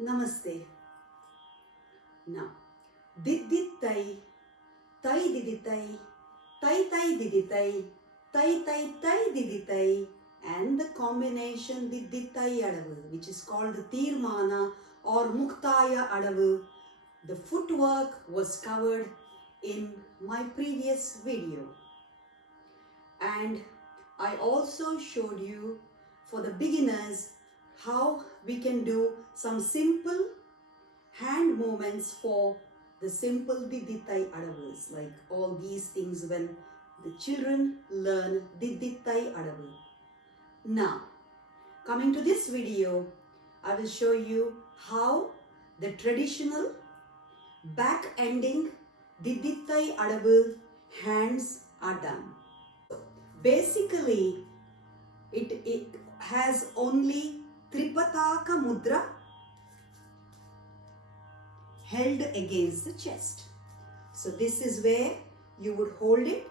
Namaste. Now, Didithai, Tai Didithai, Tai Didithai, Tai Didithai, and the combination Didithai Adavus, which is called the Theermana or Mukthaya Adavus. The footwork was covered in my previous video. And I also showed you for the beginners how we can do some simple hand movements for the simple Didithai Adavus, like all these things when the children learn Didithai Adavus. Now, coming to this video, I will show you how the traditional back-ending Didithai Adavus hands are done. Basically, it has only Tripataka Mudra held against the chest. So this is where you would hold it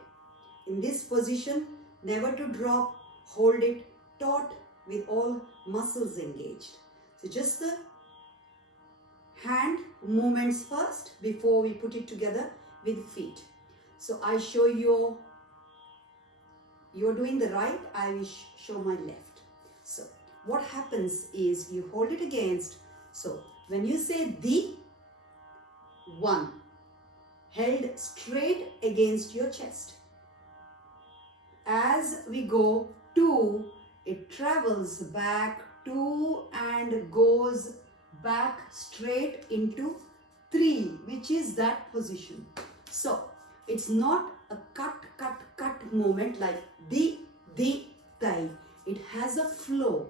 in this position, never to drop, hold it taut with all muscles engaged. So just the hand movements first before we put it together with feet. So I show you, you're doing the right, I will show my left. So what happens is you hold it against. So when you say the, one, held straight against your chest. As we go two, it travels back two and goes back straight into three, which is that position. So it's not a cut movement like the, thigh. It has a flow.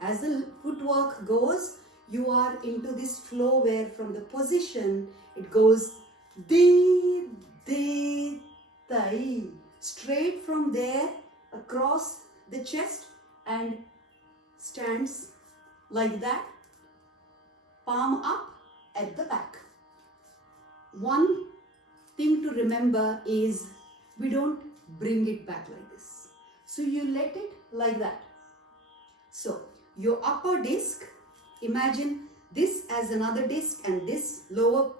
As the footwork goes, you are into this flow where from the position it goes the, thigh, straight from there across the chest and stands like that, palm up at the back. One thing to remember is we don't bring it back like this. So you let it like that. So your upper disc, imagine this as another disc and this lower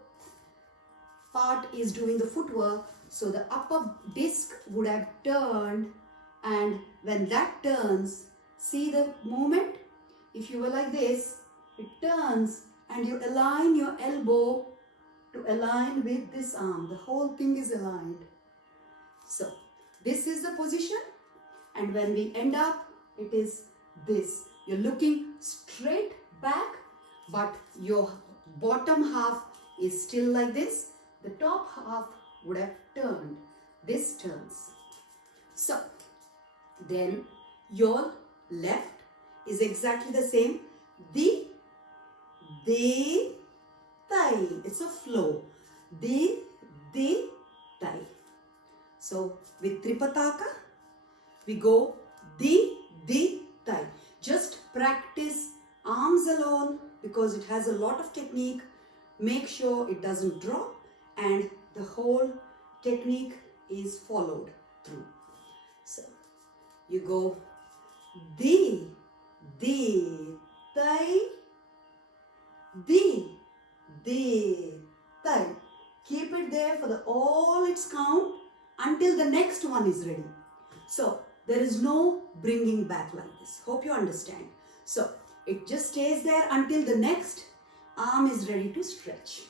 part is doing the footwork. So the upper disc would have turned, and when that turns, see the movement? If you were like this, it turns and you align your elbow to align with this arm. The whole thing is aligned. So this is the position, and when we end up, it is this. You're looking straight back, but your bottom half is still like this. The top half would have turned. This turns. So then your left is exactly the same. The, thigh. It's a flow. The, thigh. So with Tripataka, we go the, thigh. Just practice arms alone because it has a lot of technique. Make sure it doesn't drop and the whole technique is followed through. So you go the, thigh, the, thigh. Keep it there for all its count until the next one is ready. So there is no bringing back like this. Hope you understand. So it just stays there until the next arm is ready to stretch.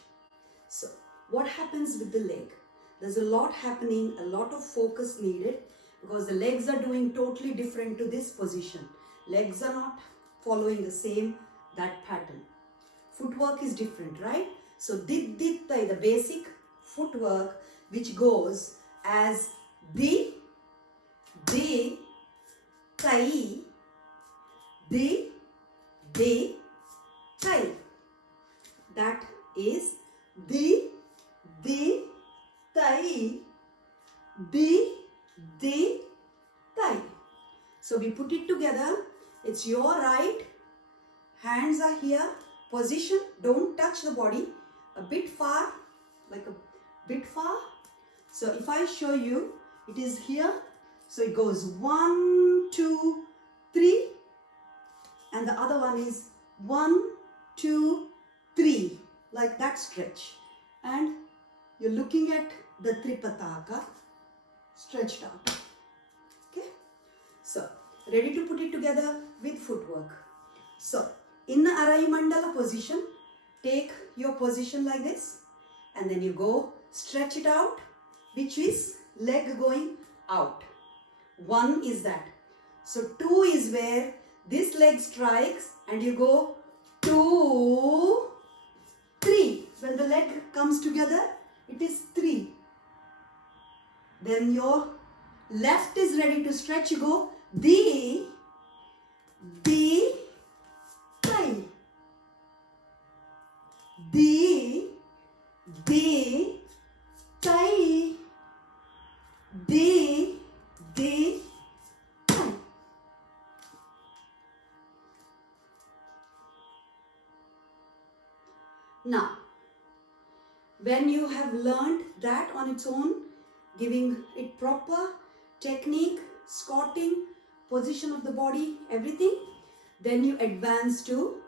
So what happens with the leg? There's a lot happening, a lot of focus needed because the legs are doing totally different to this position. Legs are not following the same, that pattern. Footwork is different, right? So Didithai, the basic footwork which goes as the, thigh, the, thigh. That is the, thigh, the, thigh. So we put it together. It's your right. Hands are here. Position. Don't touch the body. A bit far. Like a bit far. So if I show you, it is here. So it goes 1, 2, 3. And the other one is 1, 2, 3, like that stretch. And you're looking at the Tripataka stretched out. Okay. So, ready to put it together with footwork. So, in the Arai Mandala position, take your position like this and then you go stretch it out, which is leg going out. 1 is that. So, 2 is where this leg strikes and you go 2, 3. When the leg comes together, it is 3. Then your left is ready to stretch. You go Di, Thai. Di, Thai. Di, Thai. Now, when you have learned that on its own, giving it proper technique, squatting, position of the body, everything, then you advance to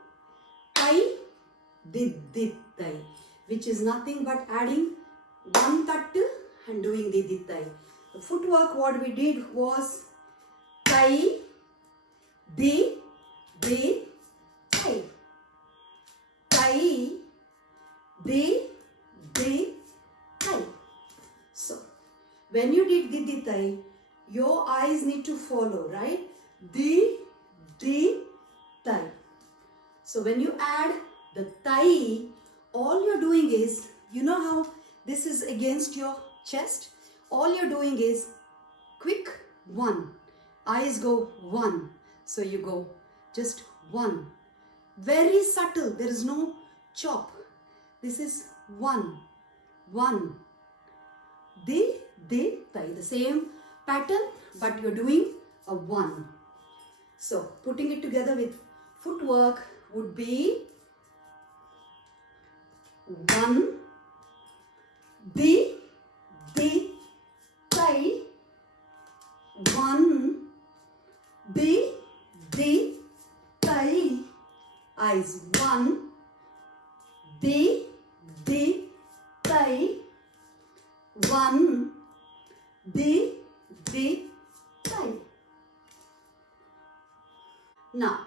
Thai, Didithai, which is nothing but adding 1 tattu and doing Didithai. The footwork what we did was Thai, Thai, Thai, Thai. So, when you did Didithai, your eyes need to follow, right? Thai. So, when you add the Thai, all you're doing is, you know how this is against your chest? All you're doing is quick 1. Eyes go 1. So, you go just 1. Very subtle. There is no chop. This is 1. Thai. The same pattern, but you're doing a 1. So, putting it together with footwork would be 1, Thai, 1, Thai, eyes 1, Thai, 1, Thai. Now,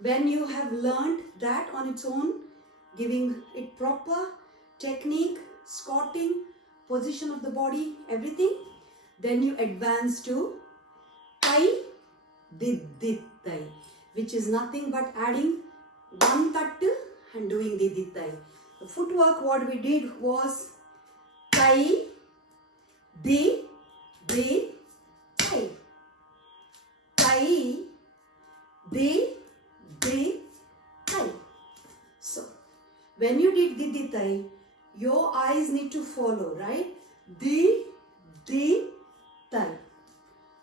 when you have learned that on its own, giving it proper technique, squatting, position of the body, everything, then you advance to Thai, Didithai, which is nothing but adding 1 tattu and doing Didithai. The footwork what we did was Thai, Thai, Thai, Thai. So, when you did Didithai, your eyes need to follow, right? Thai.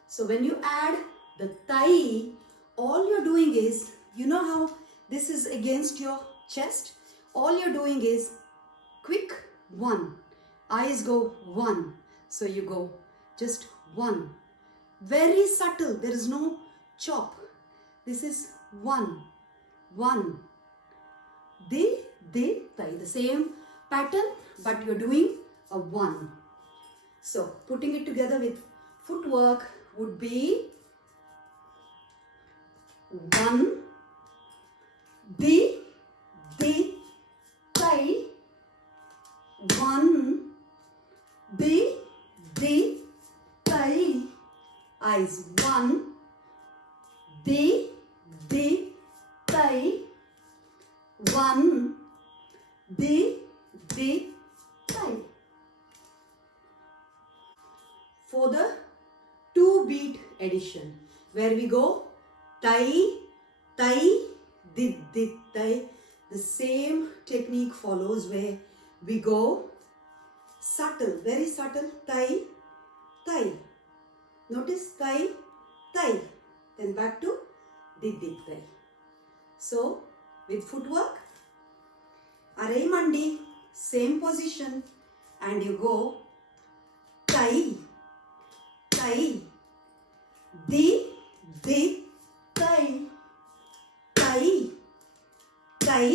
So, when you add the Thai, all you're doing is, you know how this is against your chest? All you're doing is quick 1. Eyes go 1. So, you go just 1. Very subtle. There is no chop. This is 1. Thai. The same pattern, but you're doing a 1. So, putting it together with footwork would be 1, Thai, 1, Thai, eyes 1, Thai, 1, Thai. For the 2-beat addition, where we go Thai, Didithai, the same technique follows where we go subtle, very subtle, Thai. Notice Thai, then back to Didithai. So, with footwork, Arai Mandi, same position, and you go Thai, Thai, tai,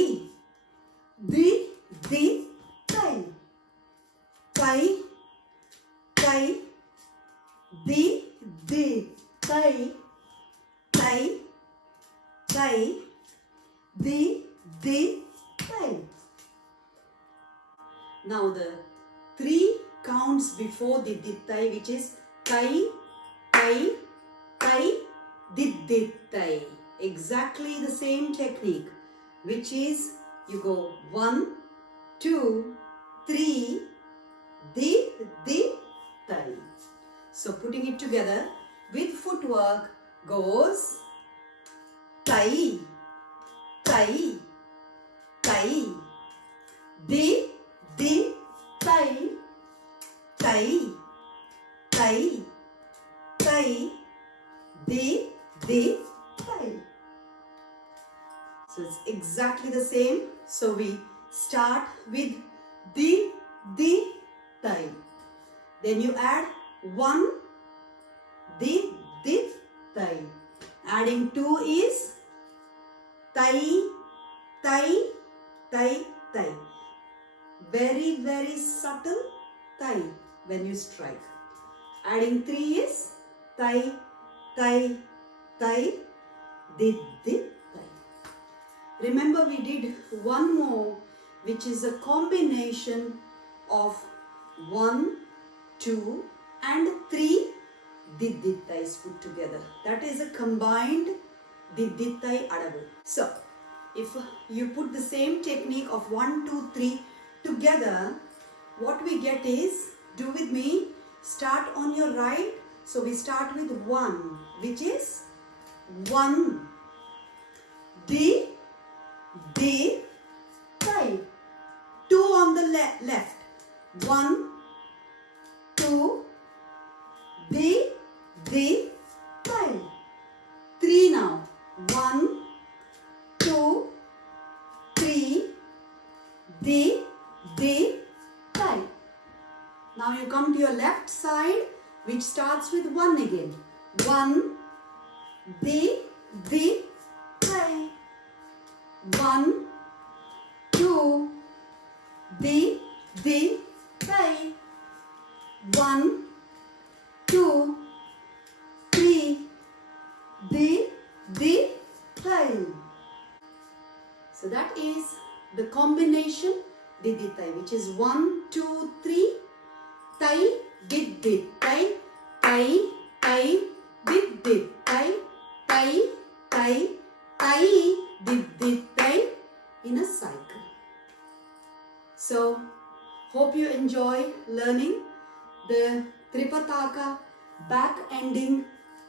didithai, tai, tai, didithai, tai, tai, didithai. Now the 3 counts before didithai, which is tai, tai, tai, didithai. Exactly the same technique, which is you go 1, 2, 3, didithai. So putting it together with footwork goes tai, tai, tai, didithai, tai, tai, tai, didithai. So it's exactly the same. So we start with didithai. Then you add 1 didithai. Adding 2 is tai, tai, tai, tai. Very, very subtle tai when you strike. Adding 3 is tai, tai, tai, didithai. Remember, we did one more, which is a combination of 1, 2 and 3 didithais put together. That is a combined Didithai Adavus. So, if you put the same technique of 1, 2, 3 together, what we get is, do with me, start on your right. So we start with 1, which is 1, didithai. 2 on the left. 1, 2, didithai. 3 now. 1, 2, 3, didithai. Now you come to your left side, which starts with 1 again. 1, didithai. 1, 2, didithai. 1, 2, 3, didithai. So that is the combination didithai, which is 1, 2, 3, tai, didithai, tai, tai, didithai, tai, tai, tai, didithai in a cycle. So, hope you enjoy learning the Tripataka back ending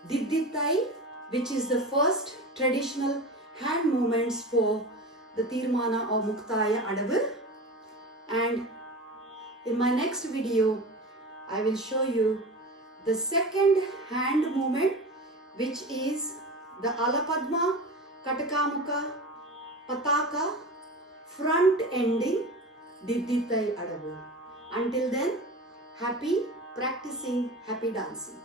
Didithai, which is the first traditional hand movements for the Theermana or Mukthaya Adavus. And in my next video, I will show you the second hand movement, which is the Alapadma, Katakamuka, Pataka, front ending Didithai Adavus. Until then, happy practicing, happy dancing.